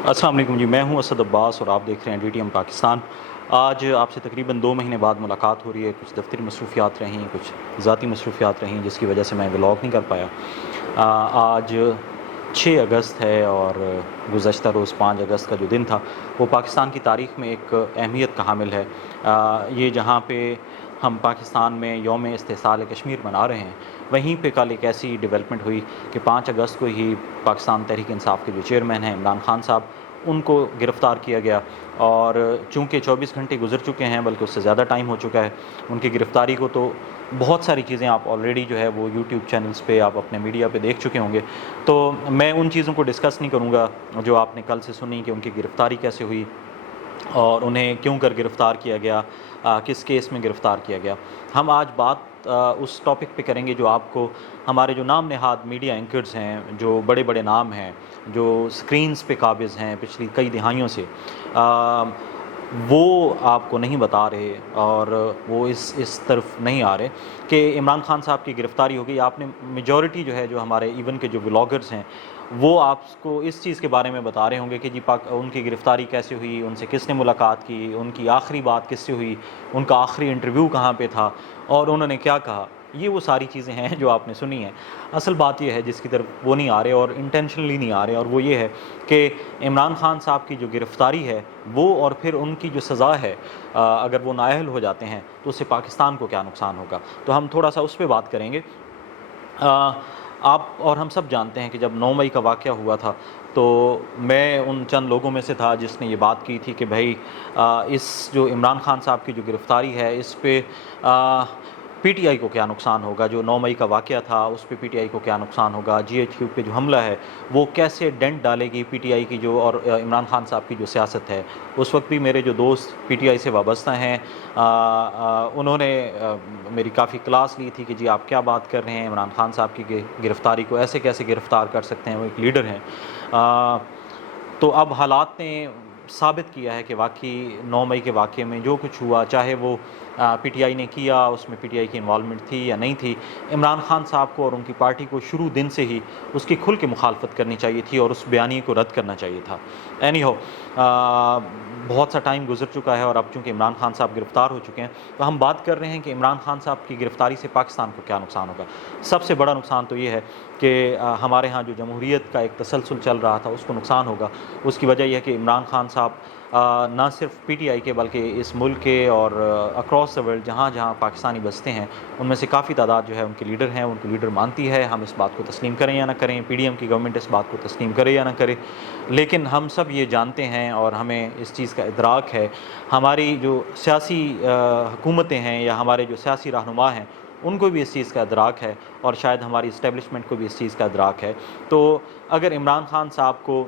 السلام علیکم جی، میں ہوں اسد عباس اور آپ دیکھ رہے ہیں ڈی ٹی ایم پاکستان۔ آج آپ سے تقریباً 2 مہینے بعد ملاقات ہو رہی ہے۔ کچھ دفتری مصروفیات رہیں، کچھ ذاتی مصروفیات رہیں، جس کی وجہ سے میں ولاگ نہیں کر پایا۔ آج 6 اگست ہے اور گزشتہ روز 5 اگست کا جو دن تھا وہ پاکستان کی تاریخ میں ایک اہمیت کا حامل ہے۔ یہ جہاں پہ ہم پاکستان میں یوم استحصال کشمیر منا رہے ہیں، وہیں پہ کل ایک ایسی ڈیولپمنٹ ہوئی کہ 5 اگست کو ہی پاکستان تحریک انصاف کے جو چیئرمین ہیں عمران خان صاحب، ان کو گرفتار کیا گیا۔ اور چونکہ 24 گھنٹے گزر چکے ہیں، بلکہ اس سے زیادہ ٹائم ہو چکا ہے ان کی گرفتاری کو، تو بہت ساری چیزیں آپ آلریڈی جو ہے وہ یوٹیوب چینلز پہ، آپ اپنے میڈیا پہ دیکھ چکے ہوں گے، تو میں ان چیزوں کو ڈسکس نہیں کروں گا جو آپ نے کل سے سنی کہ ان کی گرفتاری کیسے ہوئی اور انہیں کیوں کر گرفتار کیا گیا، کس کیس میں گرفتار کیا گیا۔ ہم آج بات اس ٹاپک پہ کریں گے جو آپ کو ہمارے جو نام نہاد میڈیا اینکرز ہیں، جو بڑے بڑے نام ہیں، جو سکرینز پہ قابض ہیں پچھلی کئی دہائیوں سے، وہ آپ کو نہیں بتا رہے اور وہ اس طرف نہیں آ رہے کہ عمران خان صاحب کی گرفتاری ہو گئی۔ آپ نے میجورٹی جو ہے، جو ہمارے ایون کے جو ولاگرز ہیں، وہ آپ کو اس چیز کے بارے میں بتا رہے ہوں گے کہ جی ان کی گرفتاری کیسے ہوئی، ان سے کس نے ملاقات کی، ان کی آخری بات کس سے ہوئی، ان کا آخری انٹرویو کہاں پہ تھا اور انہوں نے کیا کہا۔ یہ وہ ساری چیزیں ہیں جو آپ نے سنی ہیں۔ اصل بات یہ ہے جس کی طرف وہ نہیں آ رہے اور انٹینشنلی نہیں آ رہے، اور وہ یہ ہے کہ عمران خان صاحب کی جو گرفتاری ہے وہ، اور پھر ان کی جو سزا ہے، اگر وہ نااہل ہو جاتے ہیں تو اس سے پاکستان کو کیا نقصان ہوگا۔ تو ہم تھوڑا سا اس پہ بات کریں گے۔ آپ اور ہم سب جانتے ہیں کہ جب 9 مئی کا واقعہ ہوا تھا تو میں ان چند لوگوں میں سے تھا جس نے یہ بات کی تھی کہ بھائی اس جو عمران خان صاحب کی جو گرفتاری ہے، اس پہ پی ٹی آئی کو کیا نقصان ہوگا۔ جو 9 مئی کا واقعہ تھا اس پہ پی ٹی آئی کو کیا نقصان ہوگا، جی ایچ کیو پہ جو حملہ ہے وہ کیسے ڈینٹ ڈالے گی پی ٹی آئی کی جو، اور عمران خان صاحب کی جو سیاست ہے۔ اس وقت بھی میرے جو دوست پی ٹی آئی سے وابستہ ہیں، انہوں نے میری کافی کلاس لی تھی کہ جی آپ کیا بات کر رہے ہیں، عمران خان صاحب کی گرفتاری کو ایسے کیسے گرفتار کر سکتے ہیں، وہ ایک لیڈر ہیں۔ تو اب حالات نے ثابت کیا ہے کہ واقعی 9 مئی کے واقعے میں جو کچھ ہوا، چاہے وہ پی ٹی آئی نے کیا، اس میں پی ٹی آئی کی انوالومنٹ تھی یا نہیں تھی، عمران خان صاحب کو اور ان کی پارٹی کو شروع دن سے ہی اس کی کھل کے مخالفت کرنی چاہیے تھی اور اس بیانیے کو رد کرنا چاہیے تھا۔ اینی ہو، بہت سا ٹائم گزر چکا ہے اور اب چونکہ عمران خان صاحب گرفتار ہو چکے ہیں تو ہم بات کر رہے ہیں کہ عمران خان صاحب کی گرفتاری سے پاکستان کو کیا نقصان ہوگا۔ سب سے بڑا نقصان تو یہ ہے کہ ہمارے ہاں جو جمہوریت کا ایک تسلسل چل رہا تھا اس کو نقصان ہوگا۔ اس کی وجہ یہ ہے کہ عمران خان صاحب نہ صرف پی ٹی آئی کے بلکہ اس ملک کے اور اکراس دا ورلڈ جہاں جہاں پاکستانی بستے ہیں ان میں سے کافی تعداد جو ہے ان کے لیڈر ہیں، ان کو لیڈر مانتی ہے۔ ہم اس بات کو تسلیم کریں یا نہ کریں، پی ڈی ایم کی گورنمنٹ اس بات کو تسلیم کرے یا نہ کرے، لیکن ہم سب یہ جانتے ہیں اور ہمیں اس چیز کا ادراک ہے، ہماری جو سیاسی حکومتیں ہیں یا ہمارے جو سیاسی رہنما ہیں ان کو بھی اس چیز کا ادراک ہے، اور شاید ہماری اسٹیبلشمنٹ کو بھی اس چیز کا ادراک ہے۔ تو اگر عمران خان صاحب کو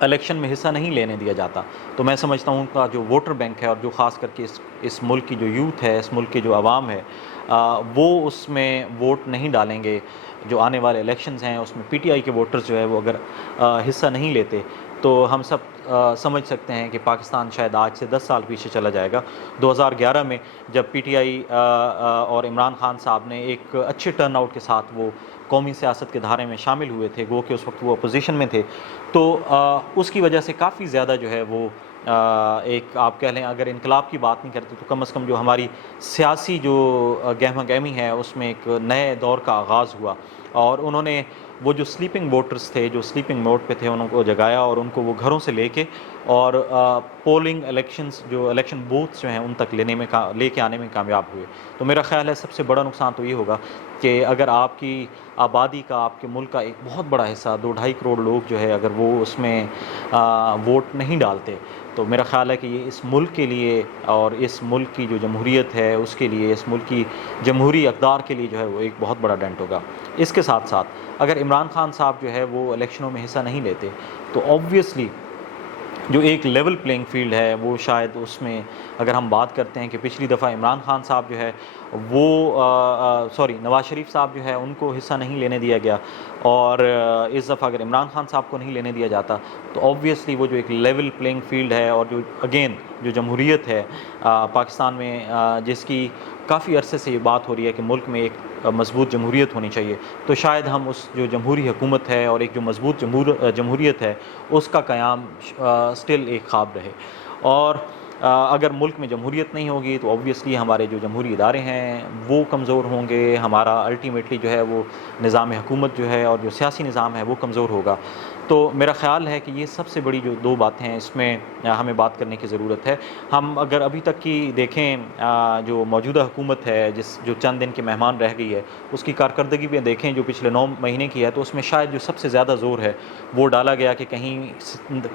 الیکشن میں حصہ نہیں لینے دیا جاتا تو میں سمجھتا ہوں کا جو ووٹر بینک ہے، اور جو خاص کر کے اس ملک کی جو یوتھ ہے، اس ملک کی جو عوام ہے، وہ اس میں ووٹ نہیں ڈالیں گے۔ جو آنے والے الیکشنز ہیں اس میں پی ٹی آئی کے ووٹرز جو ہے وہ اگر حصہ نہیں لیتے تو ہم سب سمجھ سکتے ہیں کہ پاکستان شاید آج سے 10 سال پیچھے چلا جائے گا۔ 2011 میں جب پی ٹی آئی اور عمران خان صاحب نے ایک اچھے ٹرن آؤٹ کے ساتھ وہ قومی سیاست کے دھارے میں شامل ہوئے تھے، گو کہ اس وقت وہ اپوزیشن میں تھے، تو اس کی وجہ سے کافی زیادہ جو ہے وہ ایک آپ کہہ لیں اگر انقلاب کی بات نہیں کرتے تو کم از کم جو ہماری سیاسی جو گہمہ گہمی ہے اس میں ایک نئے دور کا آغاز ہوا، اور انہوں نے وہ جو سلیپنگ ووٹرز تھے، جو سلیپنگ موڈ پہ تھے، ان کو جگایا اور ان کو وہ گھروں سے لے کے اور پولنگ الیکشنز جو الیکشن بوتھس جو ہیں ان تک لے کے آنے میں کامیاب ہوئے۔ تو میرا خیال ہے سب سے بڑا نقصان تو یہ ہوگا کہ اگر آپ کی آبادی کا، آپ کے ملک کا ایک بہت بڑا حصہ 2-2.5 کروڑ لوگ جو ہے اگر وہ اس میں ووٹ نہیں ڈالتے تو میرا خیال ہے کہ یہ اس ملک کے لیے اور اس ملک کی جو جمہوریت ہے اس کے لیے، اس ملک کی جمہوری اقدار کے لیے جو ہے وہ ایک بہت بڑا ڈنٹ ہوگا۔ اس کے ساتھ ساتھ اگر عمران خان صاحب جو ہے وہ الیکشنوں میں حصہ نہیں لیتے تو آبویسلی جو ایک لیول پلینگ فیلڈ ہے وہ شاید اس میں، اگر ہم بات کرتے ہیں کہ پچھلی دفعہ عمران خان صاحب جو ہے وہ نواز شریف صاحب جو ہے ان کو حصہ نہیں لینے دیا گیا، اور اس دفعہ اگر عمران خان صاحب کو نہیں لینے دیا جاتا تو آبویسلی وہ جو ایک لیول پلینگ فیلڈ ہے، اور جو اگین جو جمہوریت ہے پاکستان میں، جس کی کافی عرصے سے یہ بات ہو رہی ہے کہ ملک میں ایک مضبوط جمہوریت ہونی چاہیے، تو شاید ہم اس جو جمہوری حکومت ہے اور ایک جو مضبوط جمہوریت ہے اس کا قیام سٹل ایک خواب رہے۔ اور اگر ملک میں جمہوریت نہیں ہوگی تو آبویسلی ہمارے جو جمہوری ادارے ہیں وہ کمزور ہوں گے، ہمارا الٹیمیٹلی جو ہے وہ نظام حکومت جو ہے اور جو سیاسی نظام ہے وہ کمزور ہوگا۔ تو میرا خیال ہے کہ یہ سب سے بڑی جو دو باتیں ہیں اس میں ہمیں بات کرنے کی ضرورت ہے۔ ہم اگر ابھی تک کی دیکھیں جو موجودہ حکومت ہے جو چند دن کے مہمان رہ گئی ہے، اس کی کارکردگی بھی دیکھیں جو پچھلے 9 مہینے کی ہے، تو اس میں شاید جو سب سے زیادہ زور ہے وہ ڈالا گیا کہ کہیں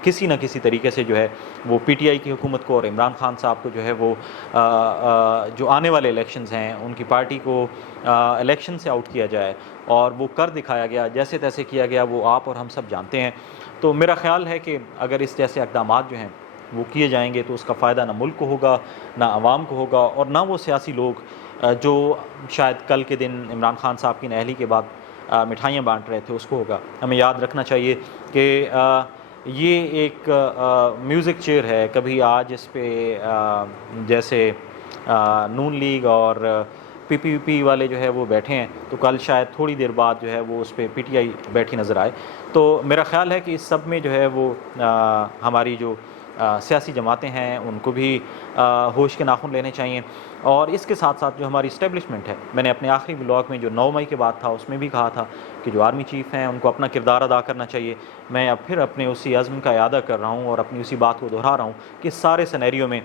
کسی نہ کسی طریقے سے جو ہے وہ پی ٹی آئی کی حکومت کو اور عمران خان صاحب کو جو ہے وہ جو آنے والے الیکشنز ہیں ان کی پارٹی کو الیکشن سے آؤٹ کیا جائے، اور وہ کر دکھایا گیا، جیسے تیسے کیا گیا، وہ آپ اور ہم سب جانتے ہیں۔ تو میرا خیال ہے کہ اگر اس جیسے اقدامات جو ہیں وہ کیے جائیں گے تو اس کا فائدہ نہ ملک کو ہوگا، نہ عوام کو ہوگا، اور نہ وہ سیاسی لوگ جو شاید کل کے دن عمران خان صاحب کی نااہلی کے بعد مٹھائیاں بانٹ رہے تھے اس کو ہوگا۔ ہمیں یاد رکھنا چاہیے کہ یہ ایک میوزک چیئر ہے، کبھی آج اس پہ جیسے نون لیگ اور پی پی والے جو ہے وہ بیٹھے ہیں، تو کل شاید تھوڑی دیر بعد جو ہے وہ اس پہ پی ٹی آئی بیٹھی نظر آئے۔ تو میرا خیال ہے کہ اس سب میں جو ہے وہ ہماری جو سیاسی جماعتیں ہیں ان کو بھی ہوش کے ناخن لینے چاہیے، اور اس کے ساتھ ساتھ جو ہماری اسٹیبلشمنٹ ہے، میں نے اپنے آخری بلاگ میں جو 9 مئی کے بعد تھا اس میں بھی کہا تھا کہ جو آرمی چیف ہیں ان کو اپنا کردار ادا کرنا چاہیے۔ میں اب پھر اپنے اسی عزم کا اعادہ کر رہا ہوں اور اپنی اسی بات کو دہرا رہا ہوں کہ سارے سینیریو میں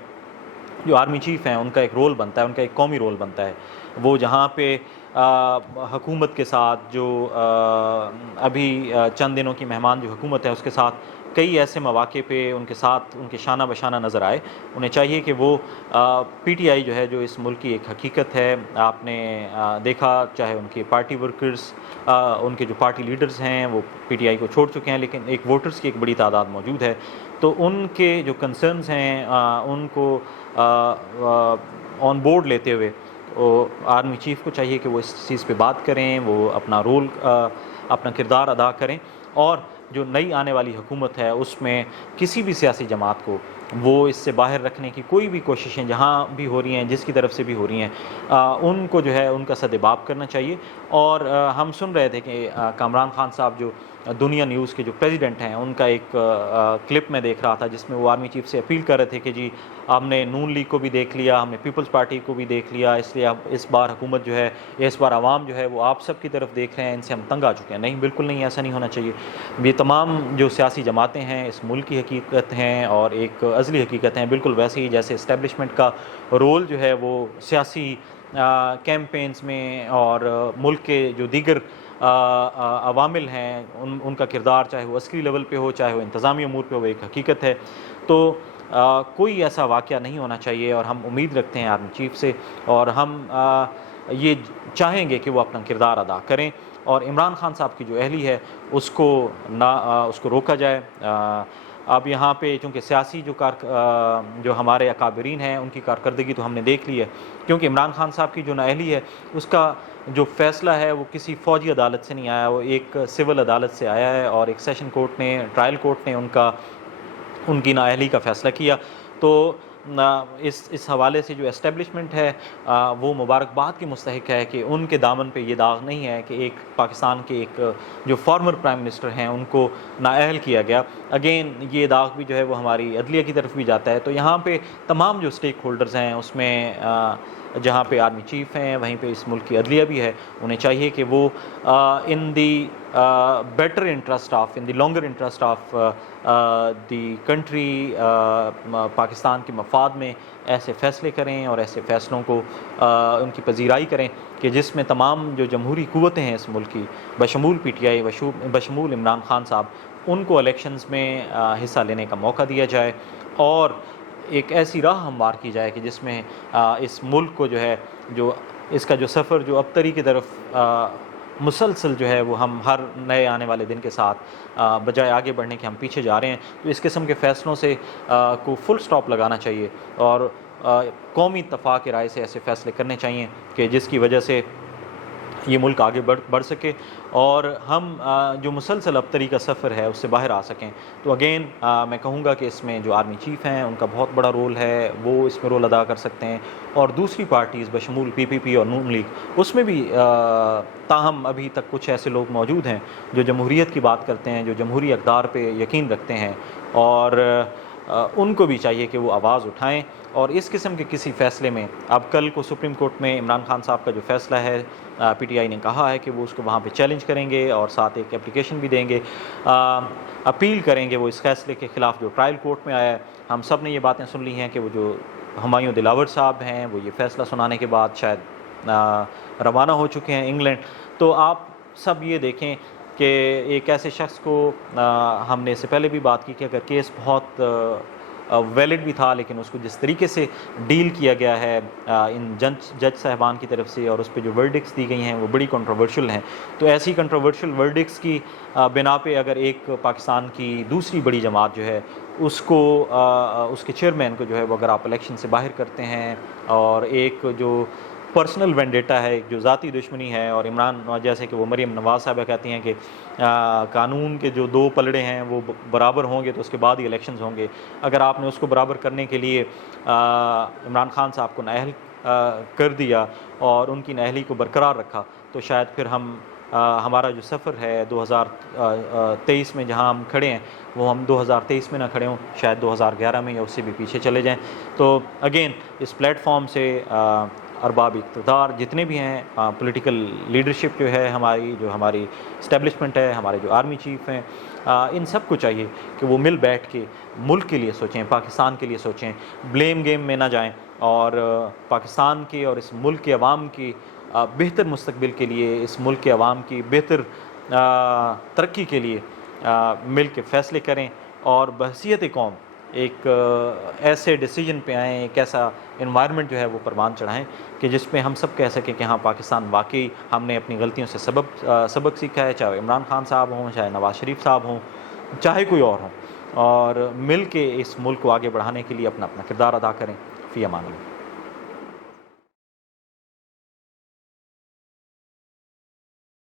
جو آرمی چیف ہیں ان کا ایک رول بنتا ہے، ان کا ایک قومی رول بنتا ہے۔ وہ جہاں پہ حکومت کے ساتھ جو ابھی چند دنوں کی مہمان جو حکومت ہے اس کے ساتھ کئی ایسے مواقع پہ ان کے ساتھ ان کے شانہ بشانہ نظر آئے، انہیں چاہیے کہ وہ پی ٹی آئی جو ہے جو اس ملک کی ایک حقیقت ہے، آپ نے دیکھا چاہے ان کے پارٹی ورکرز، ان کے جو پارٹی لیڈرز ہیں وہ پی ٹی آئی کو چھوڑ چکے ہیں، لیکن ایک ووٹرز کی ایک بڑی تعداد موجود ہے، تو ان کے جو کنسرنز ہیں ان کو آن بورڈ لیتے ہوئے آرمی چیف کو چاہیے کہ وہ اس چیز پہ بات کریں، وہ اپنا رول اپنا کردار ادا کریں، اور جو نئی آنے والی حکومت ہے اس میں کسی بھی سیاسی جماعت کو وہ اس سے باہر رکھنے کی کوئی بھی کوششیں جہاں بھی ہو رہی ہیں، جس کی طرف سے بھی ہو رہی ہیں، ان کو جو ہے ان کا سدباب کرنا چاہیے۔ اور ہم سن رہے تھے کہ کامران خان صاحب جو دنیا نیوز کے جو پریزیڈنٹ ہیں ان کا ایک کلپ میں دیکھ رہا تھا جس میں وہ آرمی چیف سے اپیل کر رہے تھے کہ جی ہم نے نون لیگ کو بھی دیکھ لیا، ہم نے پیپلز پارٹی کو بھی دیکھ لیا، اس لیے اب اس بار حکومت جو ہے یا اس بار عوام جو ہے وہ آپ سب کی طرف دیکھ رہے ہیں، ان سے ہم تنگ آ چکے ہیں۔ نہیں، بالکل نہیں، ایسا نہیں ہونا چاہیے۔ یہ تمام جو سیاسی جماعتیں ہیں اس ملک کی حقیقت ہیں اور ایک عزلی حقیقت ہیں، بالکل ویسے ہی جیسے اسٹیبلشمنٹ کا رول جو ہے وہ سیاسی کیمپینز میں اور ملک کے جو دیگر عوامل ہیں ان کا کردار چاہے وہ عسکری لیول پہ ہو چاہے وہ انتظامی امور پہ ہو، ایک حقیقت ہے۔ تو کوئی ایسا واقعہ نہیں ہونا چاہیے، اور ہم امید رکھتے ہیں آرمی چیف سے، اور ہم یہ چاہیں گے کہ وہ اپنا کردار ادا کریں، اور عمران خان صاحب کی جو اہلی ہے اس کو روکا جائے۔ اب یہاں پہ چونکہ سیاسی جو ہمارے اکابرین ہیں ان کی کارکردگی تو ہم نے دیکھ لی ہے، کیونکہ عمران خان صاحب کی جو نااہلی ہے اس کا جو فیصلہ ہے وہ کسی فوجی عدالت سے نہیں آیا، وہ ایک سول عدالت سے آیا ہے، اور ایک سیشن کورٹ نے، ٹرائل کورٹ نے ان کی نااہلی کا فیصلہ کیا۔ تو اس حوالے سے جو اسٹیبلشمنٹ ہے وہ مبارکباد کی مستحق ہے کہ ان کے دامن پہ یہ داغ نہیں ہے کہ ایک پاکستان کے ایک جو فارمر پرائم منسٹر ہیں ان کو نااہل کیا گیا۔ اگین یہ داغ بھی جو ہے وہ ہماری عدلیہ کی طرف بھی جاتا ہے۔ تو یہاں پہ تمام جو اسٹیک ہولڈرز ہیں اس میں جہاں پہ آرمی چیف ہیں وہیں پہ اس ملک کی عدلیہ بھی ہے، انہیں چاہیے کہ وہ in the better interest of in the longer interest of the country, Pakistan کے مفاد میں ایسے فیصلے کریں اور ایسے فیصلوں کو ان کی پذیرائی کریں کہ جس میں تمام جو جمہوری قوتیں ہیں اس ملک کی بشمول پی ٹی آئی، بشمول عمران خان صاحب، ان کو الیکشنز میں حصہ لینے کا موقع دیا جائے، اور ایک ایسی راہ ہموار کی جائے کہ جس میں اس ملک کو جو ہے جو اس کا جو سفر جو ابتری کی طرف مسلسل جو ہے وہ ہم ہر نئے آنے والے دن کے ساتھ بجائے آگے بڑھنے کے ہم پیچھے جا رہے ہیں، تو اس قسم کے فیصلوں سے کو فل سٹاپ لگانا چاہیے، اور قومی اتفاق رائے سے ایسے فیصلے کرنے چاہیے کہ جس کی وجہ سے یہ ملک آگے بڑھ سکے اور ہم جو مسلسل ابتری کا سفر ہے اس سے باہر آ سکیں. تو اگین میں کہوں گا کہ اس میں جو آرمی چیف ہیں ان کا بہت بڑا رول ہے, وہ اس میں رول ادا کر سکتے ہیں, اور دوسری پارٹیز بشمول PPP اور نون لیگ اس میں بھی تاہم ابھی تک کچھ ایسے لوگ موجود ہیں جو جمہوریت کی بات کرتے ہیں, جو جمہوری اقدار پہ یقین رکھتے ہیں, اور ان کو بھی چاہیے کہ وہ آواز اٹھائیں اور اس قسم کے کسی فیصلے میں. اب کل کو سپریم کورٹ میں عمران خان صاحب کا جو فیصلہ ہے, PTI نے کہا ہے کہ وہ اس کو وہاں پہ چیلنج کریں گے اور ساتھ ایک اپلیکیشن بھی دیں گے, اپیل کریں گے وہ اس فیصلے کے خلاف جو ٹرائل کورٹ میں آیا ہے. ہم سب نے یہ باتیں سن لی ہیں کہ وہ جو ہمایوں دلاور صاحب ہیں وہ یہ فیصلہ سنانے کے بعد شاید روانہ ہو چکے ہیں انگلینڈ. تو آپ سب یہ دیکھیں کہ ایک ایسے شخص کو ہم نے اس سے پہلے بھی بات کی کہ اگر کیس بہت ویلڈ بھی تھا, لیکن اس کو جس طریقے سے ڈیل کیا گیا ہے ان جج صاحبان کی طرف سے اور اس پہ جو ورڈکٹس دی گئی ہیں وہ بڑی کنٹروورشل ہیں. تو ایسی کنٹروورشل ورڈکٹس کی بنا پہ اگر ایک پاکستان کی دوسری بڑی جماعت جو ہے اس کو اس کے چیئرمین کو جو ہے وہ اگر آپ الیکشن سے باہر کرتے ہیں, اور ایک جو پرسنل وینڈیٹا ہے, جو ذاتی دشمنی ہے, اور عمران جیسے کہ وہ مریم نواز صاحبہ کہتی ہیں کہ قانون کے جو دو پلڑے ہیں وہ برابر ہوں گے تو اس کے بعد ہی الیکشنز ہوں گے. اگر آپ نے اس کو برابر کرنے کے لیے عمران خان صاحب کو نااہل کر دیا اور ان کی نااہلی کو برقرار رکھا, تو شاید پھر ہمارا جو سفر ہے 2023 میں جہاں ہم کھڑے ہیں وہ ہم 2023 میں نہ کھڑے ہوں, شاید 2011 میں یا اس سے بھی پیچھے چلے جائیں. تو اگین اس پلیٹ فارم سے ارباب اقتدار جتنے بھی ہیں, پولیٹیکل لیڈرشپ جو ہے ہماری, جو ہماری اسٹیبلشمنٹ ہے, ہمارے جو آرمی چیف ہیں, ان سب کو چاہیے کہ وہ مل بیٹھ کے ملک کے لیے سوچیں, پاکستان کے لیے سوچیں, بلیم گیم میں نہ جائیں, اور پاکستان کے اور اس ملک کے عوام کی بہتر مستقبل کے لیے, اس ملک کے عوام کی بہتر ترقی کے لیے مل کے فیصلے کریں, اور بحیثیت قوم ایک ایسے ڈیسیجن پہ آئیں, ایک ایسا انوائرمنٹ جو ہے وہ پروان چڑھائیں کہ جس پہ ہم سب کہہ سکیں کہ ہاں پاکستان واقعی ہم نے اپنی غلطیوں سے سبق سیکھا ہے, چاہے عمران خان صاحب ہوں, چاہے نواز شریف صاحب ہوں, چاہے کوئی اور ہوں, اور مل کے اس ملک کو آگے بڑھانے کے لیے اپنا کردار ادا کریں. فی امان اللہ.